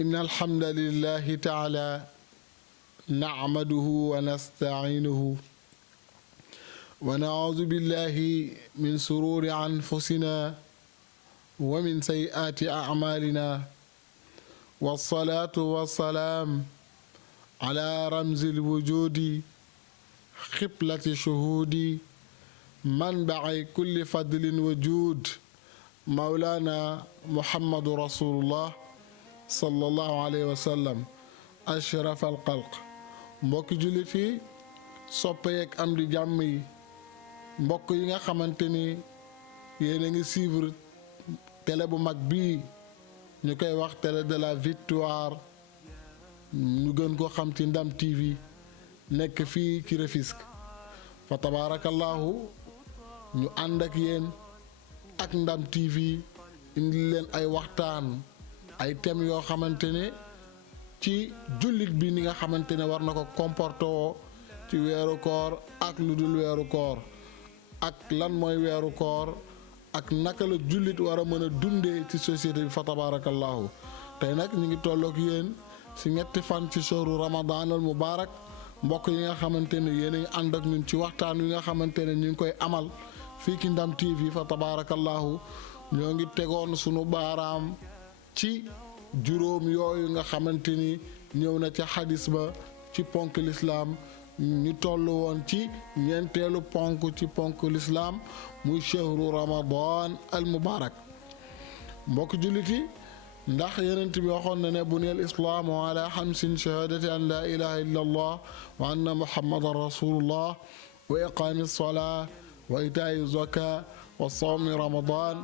إن الحمد لله تعالى نعمده ونستعينه ونعوذ بالله من شرور أنفسنا ومن سيئات أعمالنا والصلاة والسلام على رمز الوجود خبلة شهود منبع كل فضل وجود مولانا محمد رسول الله صلى الله عليه وسلم أشرف الخلق mbokki jullit yi soppe yeeg am di jàmm yi mbokk yi nga xamante ni yéen a ngi suivre télé bu mag bii ñu koy wax télé de la victoire ñu gën ko xam ci Ndam TV nekk fii ci Rufisque fa tabaarakallaahu ñu ànd ak yéen ak Ndam TV indi leen ay waxtaan ay thèmes yoo xamante ne ci jullit bi ni nga xamante ne war na ko comporté woo ci weeru koor ak lu dul weeru koor ak lan mooy weeru koor ak naka la jullit war a mën a dundee ci société bi fa tabaarakallaahu tey nag ñu ngi tollook yéen ci ñetti fan ci shahru ramadan al mubarak mbokk yi nga xamante ne yéen a ngi ànd ak ñun ci waxtaan wi nga xamante ne ñu ngi koy amal fii ci Ndam TV fa tabaarakallaahu ñoo ngi tegoon sunu baaraam ci juróom yooyu nga xamante ni ñëw na ca xadis ba ci ponk lislaam ñu toll woon ci ñeenteelu ponk ci ponk lislaam muy shahru ramadan al mubarak mbokk jullit yi ndax yenent bi waxoon na ne buniyal islaamu ala xamsin shahadati an la ilaha illa allah wa anna muhammadan rasulullah wa iqaami salaa wa itaayi zaka wa sawmi ramadan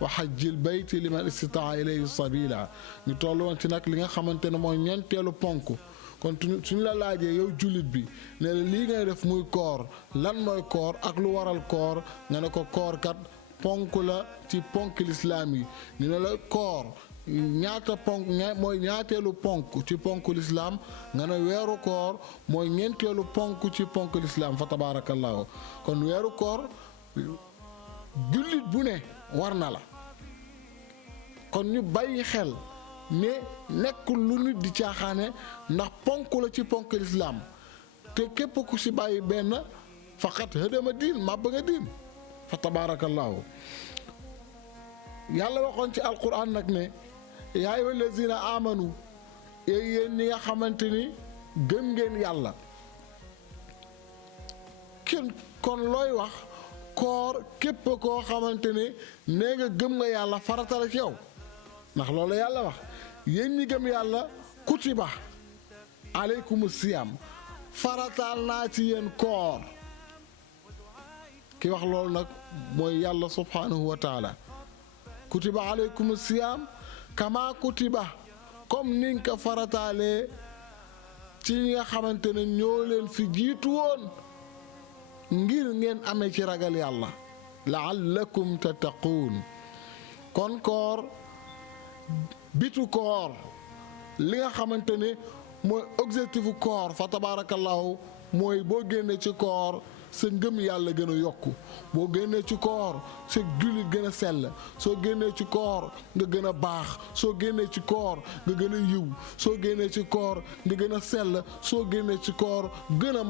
wa xajjil bayti liman istataa ilayhi sabila ñu toll woon ci nag li nga xamante ne mooy ñeenteelu ponk kon suñu la laajee yow jullit bi ne la lii ngay def muy koor lan mooy koor ak lu waral koor nga ne ko koor kat ponk la ci ponk lislaam yi ñu ne la koor ñaata ponk mooy ñaateelu ponk ci ponk lislaam nga ne weeru koor mooy ñeenteelu ponk ci ponk lislaam fa tabaarakallaahu kon weeru koor jullit bu ne war na la kon ñu bàyyi xel ne nekkul lu nit di caaxaane ndax ponk la ci ponk lislaam te képp ku ci bàyyi benn faqat hëdama diin màbb nga diin fa tabaarakallaahu yàlla waxoon ci alquran nag ne yaa ayyuhal lazina amanu yéen ñi nga xamante ni gëm ngeen yàlla kon looy wax koor képp koo xamante ne nee nga gëm nga yàlla farata la ci yow ndax loolu yàlla wax yéen ñi gëm yàlla kutiba aleykumu siyaam farataal naa ci yéen koor ki wax loolu nag mooy yàlla subhaanahu wa taala kutiba aleykumu siyaam kama kutiba comme ni nga ko farataalee ci ñi nga xamante ne ñoo leen fi jiitu woon ngir ngeen amee ci ragal yàlla la'allakum tattaquun kon koor bitu koor li nga xamante ne mooy objectifu koor fa tabaarakallaahu mooy boo génnee ci koor sa ngëm yàlla gën a yokku boo génnee ci koor sa jullit gën a sell soo génnee ci koor nga gën a baax soo génnee ci koor nga gën a yiw soo génnee ci koor nga gën a sell soo génnee ci koor gën a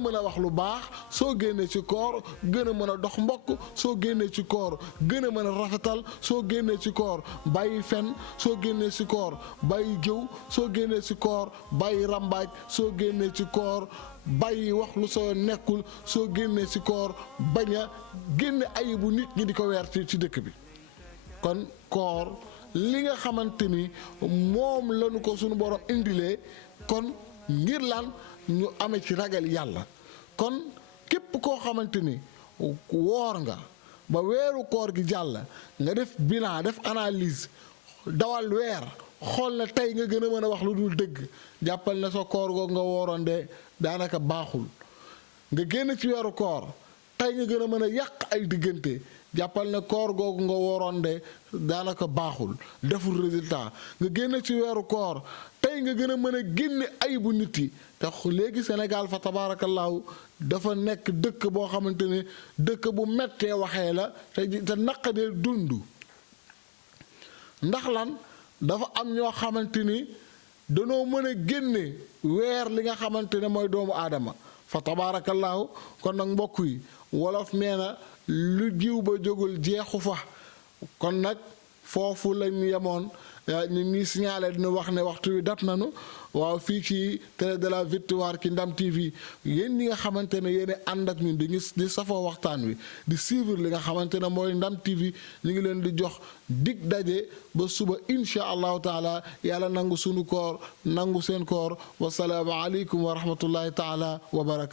mën a wax lu baax soo génnee ci koor gën a mën a dox mbokk soo génnee ci koor gën a mën a rafetal soo génnee ci koor bàyyi fen soo génnee ci koor bàyyi jëw soo génnee ci koor bàyyi rambaaj soo génnee ci koor bàyyi wax lu soo nekkul soo génnee ci koor bañ a génne ayibu nit ñi di ko weer ci dëkk bi kon koor li nga xamante ni moom lañu ko suñu borom indilee kon ngir lan ñu amee ci ragal yàlla kon képp koo xamante ni woor nga ba weeru koor gi jàll nga def bilan def analyse dawal weer xool na tey nga gën a mën a wax lu dul dëgg jàppal na sa koor googu nga wooroon de daanaka baaxul nga génn ci weeru koor tey nga gën a mën a yàq ay diggante jàppal ne koor googu nga wooroon de daanaka baaxul deful résultat nga génn ci weeru koor tey nga gën a mën a génne ayibu nit yi te léegi Sénégal fa tabaarakallaahu dafa nekk dëkk boo xamante ne dëkk bu mettee waxee la te naqadee dund ndax lan dafa am ñoo xamante ni danoo mën a génne weer li nga xamante ne mooy doomu aadama fa tabaarakallaahu kon nag mbokk yi wolof nee na lu jiw ba jógul jeexu fa kon nag foofu lañ yemoon ñu ngi signalé dina wax ne waxtu wi dab nanu waaw fii ci télé de la victoire ki Ndam TV yéen ñi nga xamante ne yéen ànd ak ñun di safoo waxtaan wi di suivre li nga xamante ne mooy Ndam TV ñu ngi leen di jox dig daje ba suba insha allahu taala yàlla nangu sunu koor nangu seen koor wasalaamu aleykum wa rahmatullahi taala wa barakaatu